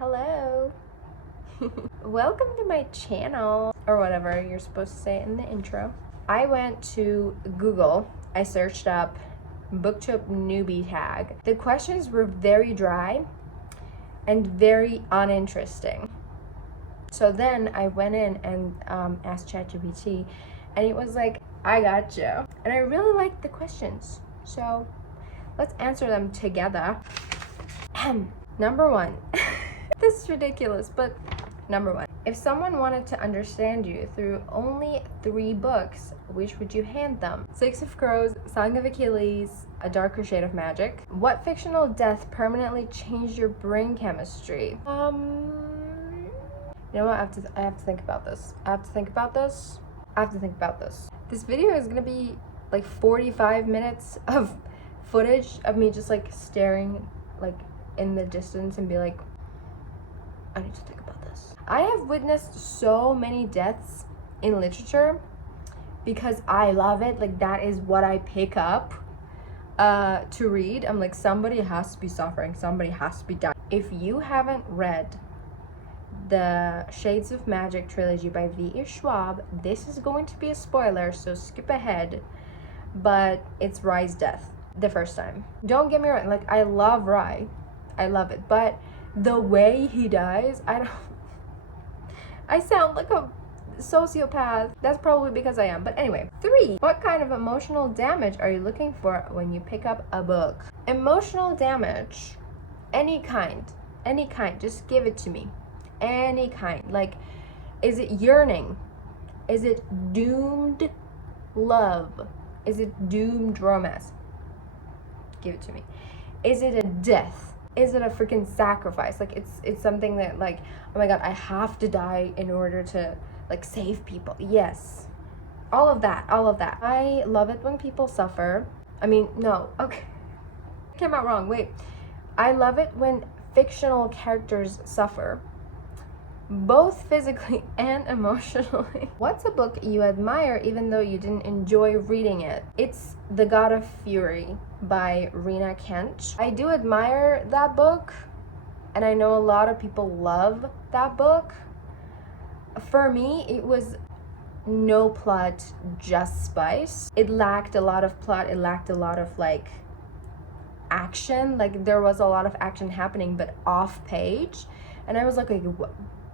Hello. Welcome to my channel, or whatever you're supposed to say in the intro. I went to Google. I searched up Booktube newbie tag. The questions were very dry and very uninteresting. So then I went in and asked ChatGPT, and it was like, I got you. And I really liked the questions. So let's answer them together. Number one. This is ridiculous, but number one. If someone wanted to understand you through only 3 books, which would you hand them? Six of Crows, Song of Achilles, A Darker Shade of Magic. What fictional death permanently changed your brain chemistry? You know what? I have to think about this. I have to think about this. This video is gonna be like 45 minutes of footage of me just like staring like in the distance and be like, I need to think about this. I have witnessed so many deaths in literature because I love it. Like, that is what I pick up to read. I'm like, somebody has to be suffering, somebody has to be dying. If you haven't read the Shades of Magic trilogy by V.E. Schwab, this is going to be a spoiler, so skip ahead. But it's Rye's death the first time. Don't get me wrong, like, I love Rye. I love it, but the way he dies, I sound like a sociopath. That's probably because I am. But anyway, 3. What kind of emotional damage are you looking for when you pick up a book? Emotional damage, any kind, just give it to me. Any kind. Like, is it yearning? Is it doomed love? Is it doomed romance? Give it to me. Is it a death? Is it a freaking sacrifice? Like, it's something that, like, oh my god, I have to die in order to like save people. Yes, all of that. I love it when people suffer. I mean, no, okay, came out wrong. Wait, I love it when fictional characters suffer, both physically and emotionally. What's a book you admire even though you didn't enjoy reading it? It's The God of Fury by Rena Kent. I do admire that book, and I know a lot of people love that book. For me, it was no plot, just spice. It lacked a lot of plot, it lacked a lot of like action. Like, there was a lot of action happening, but off page. And I was like,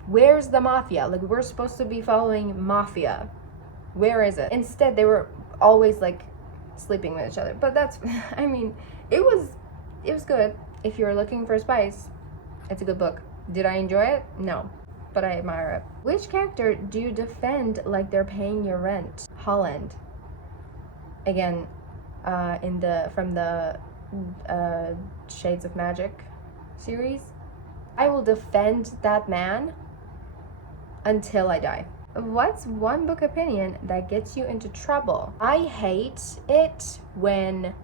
where's the mafia? Like, we're supposed to be following mafia. Where is it? Instead, they were always like sleeping with each other. But that's, I mean, it was good. If you're looking for spice, it's a good book. Did I enjoy it? No, but I admire it. Which character do you defend like they're paying your rent? Holland. Again, from the Shades of Magic series. I will defend that man until I die. What's one book opinion that gets you into trouble? I hate it when,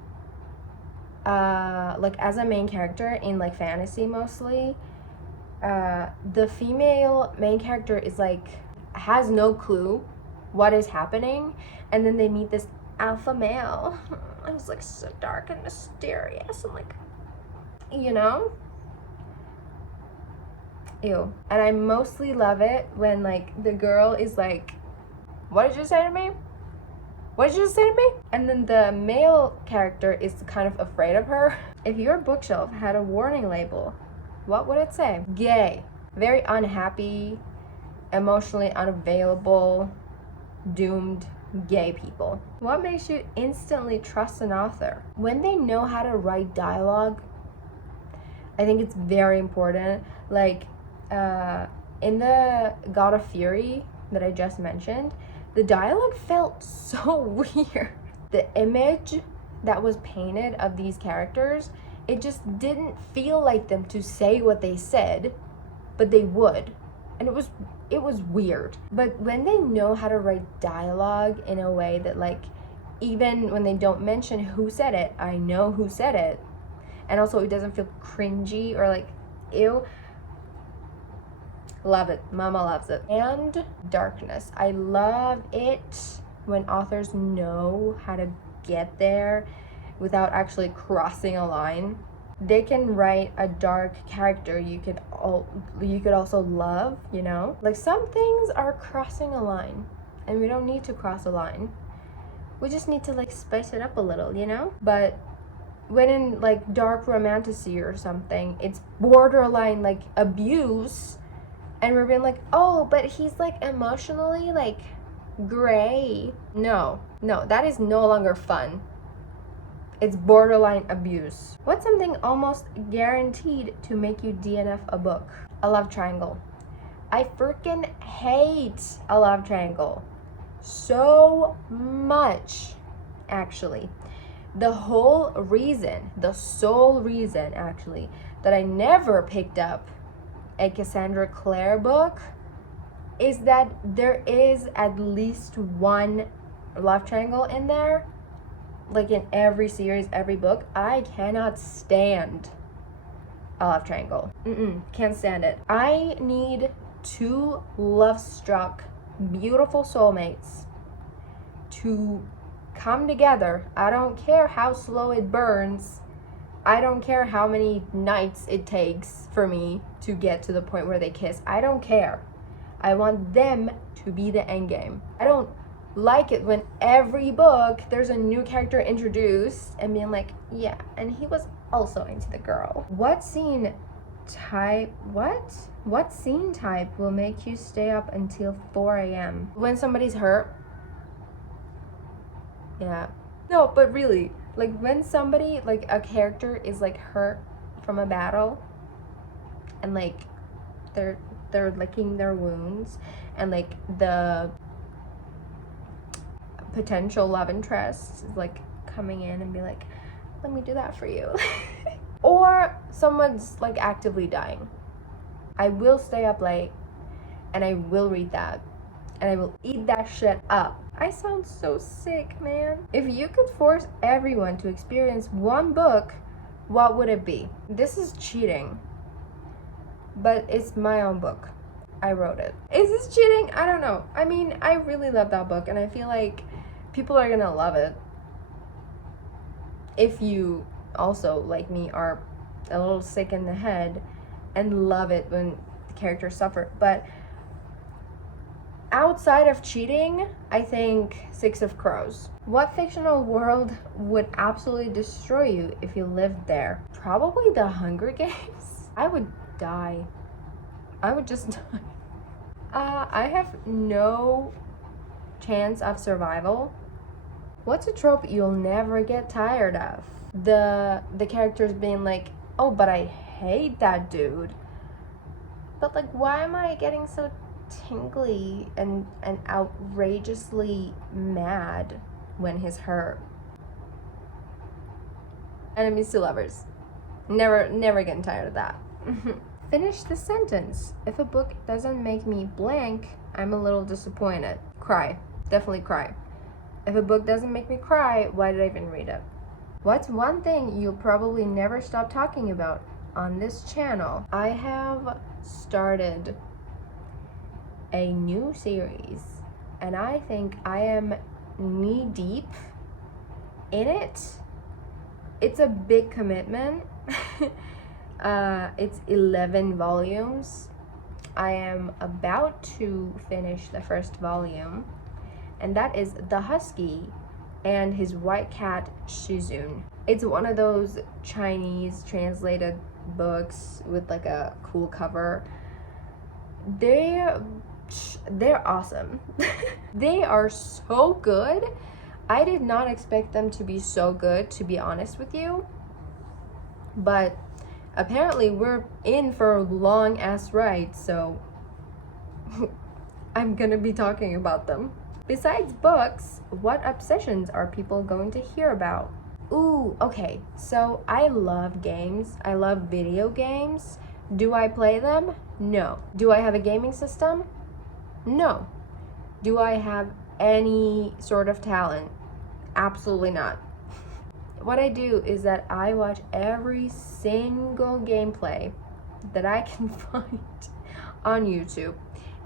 like, as a main character in like fantasy mostly, the female main character is like, has no clue what is happening, and then they meet this alpha male. It was like so dark and mysterious and like, you know? Ew. And I mostly love it when like the girl is like, what did you say to me? What did you just say to me? And then the male character is kind of afraid of her. If your bookshelf had a warning label, what would it say? Gay. Very unhappy, emotionally unavailable, doomed gay people. What makes you instantly trust an author? When they know how to write dialogue. I think it's very important. Like, in the God of Fury that I just mentioned, the dialogue felt so weird. The image that was painted of these characters, it just didn't feel like them to say what they said, but they would. And it was weird. But when they know how to write dialogue in a way that, like, even when they don't mention who said it, I know who said it. And also it doesn't feel cringy or like, ew. Love it. Mama loves it. And darkness. I love it when authors know how to get there without actually crossing a line. they can write a dark character you could also love, you know? Like, some things are crossing a line, and we don't need to cross a line. We just need to, like, spice it up a little, you know? But when in, like, dark romantasy or something, it's borderline, like, abuse, and we're being like, oh, but he's, like, emotionally, like, gray. No, that is no longer fun. It's borderline abuse. What's something almost guaranteed to make you DNF a book? A love triangle. I freaking hate a love triangle so much, actually. The sole reason, actually, that I never picked up a Cassandra Clare book is that there is at least one love triangle in there. Like, in every series, every book. I cannot stand a love triangle. Can't stand it. I need two love-struck, beautiful soulmates to come together. I don't care how slow it burns. I don't care how many nights it takes for me to get to the point where they kiss. I don't care. I want them to be the end game. I don't like it when every book there's a new character introduced and being like, yeah, and he was also into the girl. What scene type will make you stay up until 4 a.m.? When somebody's hurt. Yeah. No, but really, like, when somebody, like, a character is, like, hurt from a battle, and, like, they're licking their wounds, and, like, the potential love interest is, like, coming in and be like, let me do that for you. Or someone's, like, actively dying. I will stay up late, and I will read that, and I will eat that shit up. I sound so sick, man. If you could force everyone to experience one book, what would it be? This is cheating, but it's my own book. I wrote it. Is this cheating? I don't know. I mean, I really love that book, and I feel like people are gonna love it. If you also, like me, are a little sick in the head and love it when the characters suffer. But outside of cheating, I think Six of Crows. What fictional world would absolutely destroy you if you lived there? Probably the Hunger Games. I would die. I would just die. I have no chance of survival. What's a trope you'll never get tired of? The characters being like, oh, but I hate that dude. But, like, why am I getting so tingly and outrageously mad when he's hurt? Enemies to lovers. Never getting tired of that. Finish the sentence. If a book doesn't make me blank, I'm a little disappointed. Cry. Definitely cry. If a book doesn't make me cry, why did I even read it? What's one thing you'll probably never stop talking about on this channel? I have started a new series, and I think I am knee deep in it. It's a big commitment. It's 11 volumes. I am about to finish the first volume, and that is The Husky and His White Cat Shizun. It's one of those Chinese translated books with, like, a cool cover. They're awesome. They are so good. I did not expect them to be so good, to be honest with you. But apparently we're in for a long ass ride, so I'm gonna be talking about them. Besides books, what obsessions are people going to hear about? Ooh, okay, so I love games. I love video games. Do I play them? No. Do I have a gaming system? No. Do I have any sort of talent? Absolutely not. What I do is that I watch every single gameplay that I can find on YouTube,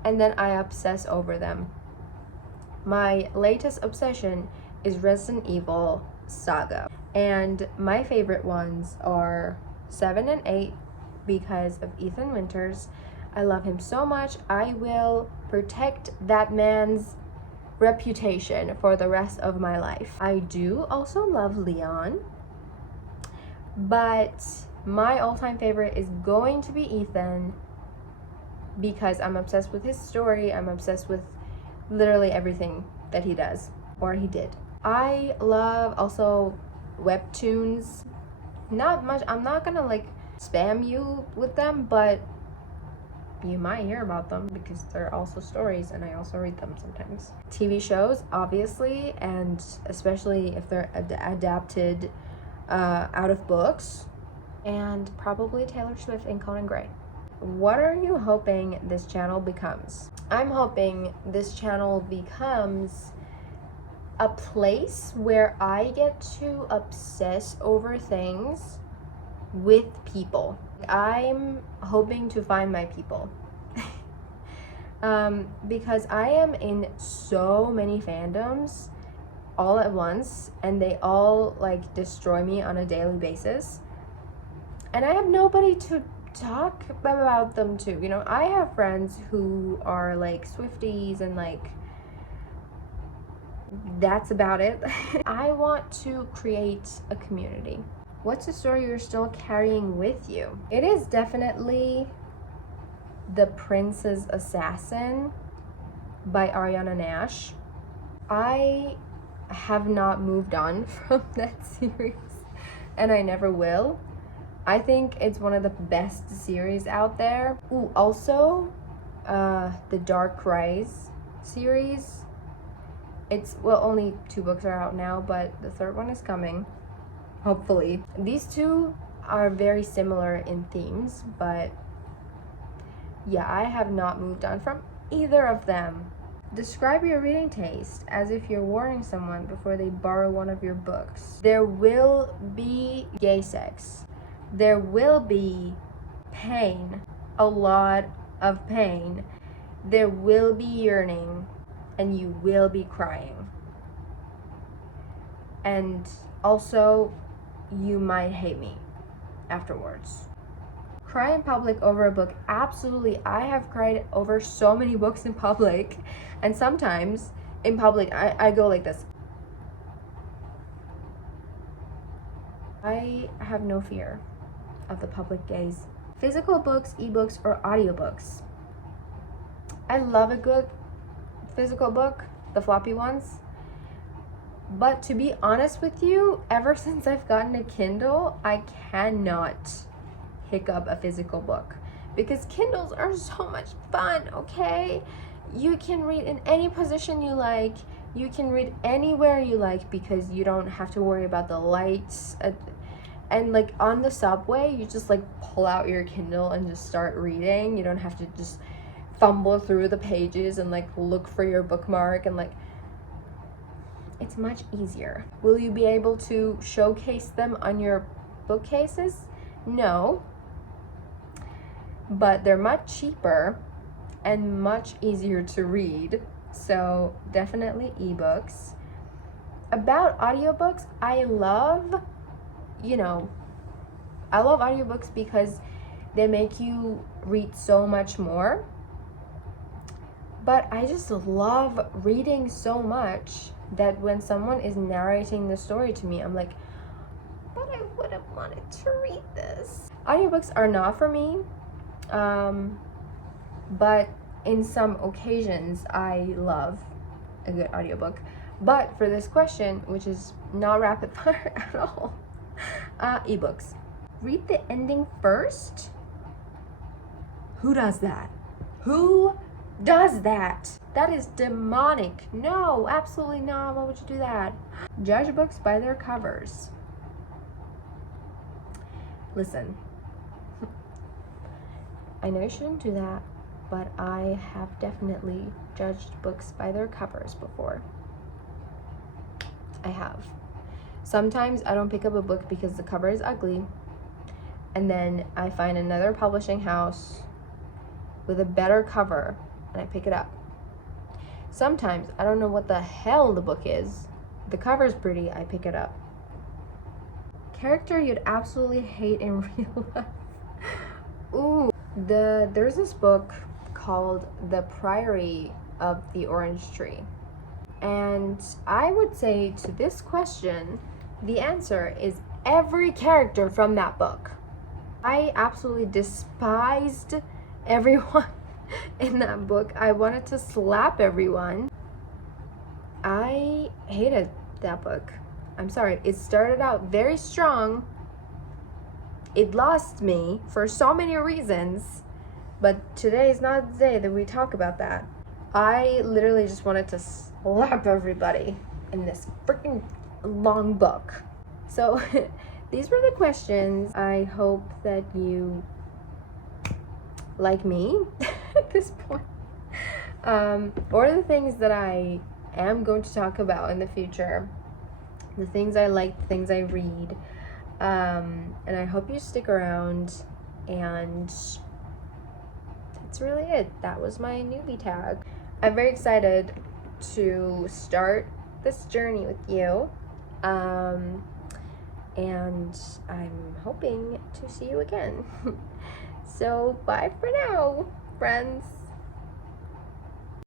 and then I obsess over them. My latest obsession is Resident Evil Saga, and my favorite ones are 7 and 8 because of Ethan Winters. I love him so much. I will protect that man's reputation for the rest of my life. I do also love Leon, but my all-time favorite is going to be Ethan because I'm obsessed with his story. I'm obsessed with literally everything that he does or he did. I love also webtoons. Not much. I'm not gonna like spam you with them, but you might hear about them because they're also stories and I also read them sometimes. TV shows, obviously, and especially if they're adapted out of books, and probably Taylor Swift and Conan Gray. What are you hoping this channel becomes? I'm hoping this channel becomes a place where I get to obsess over things with people. I'm hoping to find my people. Because I am in so many fandoms all at once and they all like destroy me on a daily basis. And I have nobody to talk about them to. You know, I have friends who are like Swifties and like that's about it. I want to create a community. What's a story you're still carrying with you? It is definitely The Prince's Assassin by Ariana Nash. I have not moved on from that series and I never will. I think it's one of the best series out there. Ooh, also the Dark Rise series. It's, well, only 2 books are out now, but the 3rd one is coming, hopefully. These 2 are very similar in themes, but yeah, I have not moved on from either of them. Describe your reading taste as if you're warning someone before they borrow one of your books. There will be gay sex. There will be pain, a lot of pain. There will be yearning, and you will be crying. And also, you might hate me afterwards. Cry in public over a book? Absolutely. I have cried over so many books in public, and sometimes in public I go like this. I have no fear of the public gaze. Physical books, ebooks, or audiobooks? I love a good physical book, the floppy ones. But to be honest with you, ever since I've gotten a Kindle, I cannot hiccup a physical book because Kindles are so much fun, okay? You can read in any position you like. You can read anywhere you like because you don't have to worry about the lights. And like on the subway, you just like pull out your Kindle and just start reading. You don't have to just fumble through the pages and like look for your bookmark, and like it's much easier. Will you be able to showcase them on your bookcases? No, but they're much cheaper and much easier to read, so definitely ebooks. About audiobooks, I love audiobooks because they make you read so much more. But I just love reading so much that when someone is narrating the story to me, I'm like, but I would have wanted to read this. Audiobooks are not for me, but in some occasions I love a good audiobook. But for this question, which is not rapid fire at all, ebooks. Read the ending first? Who does that? Who does that? That is demonic. No, absolutely not. Why would you do that? Judge books by their covers. Listen, I know you shouldn't do that, but I have definitely judged books by their covers before. I have. Sometimes I don't pick up a book because the cover is ugly, and then I find another publishing house with a better cover and I pick it up. Sometimes I don't know what the hell the book is. The cover's pretty, I pick it up. Character you'd absolutely hate in real life. Ooh, there's this book called The Priory of the Orange Tree. And I would say to this question, the answer is every character from that book. I absolutely despised everyone in that book. I wanted to slap everyone. I hated that book. I'm sorry. It started out very strong. It lost me for so many reasons. But today is not the day that we talk about that. I literally just wanted to slap everybody in this freaking long book. So these were the questions. I hope that you like me at this point. Or the things that I am going to talk about in the future. The things I like, the things I read. And I hope you stick around. And that's really it. That was my newbie tag. I'm very excited to start this journey with you. And I'm hoping to see you again. So bye for now, friends.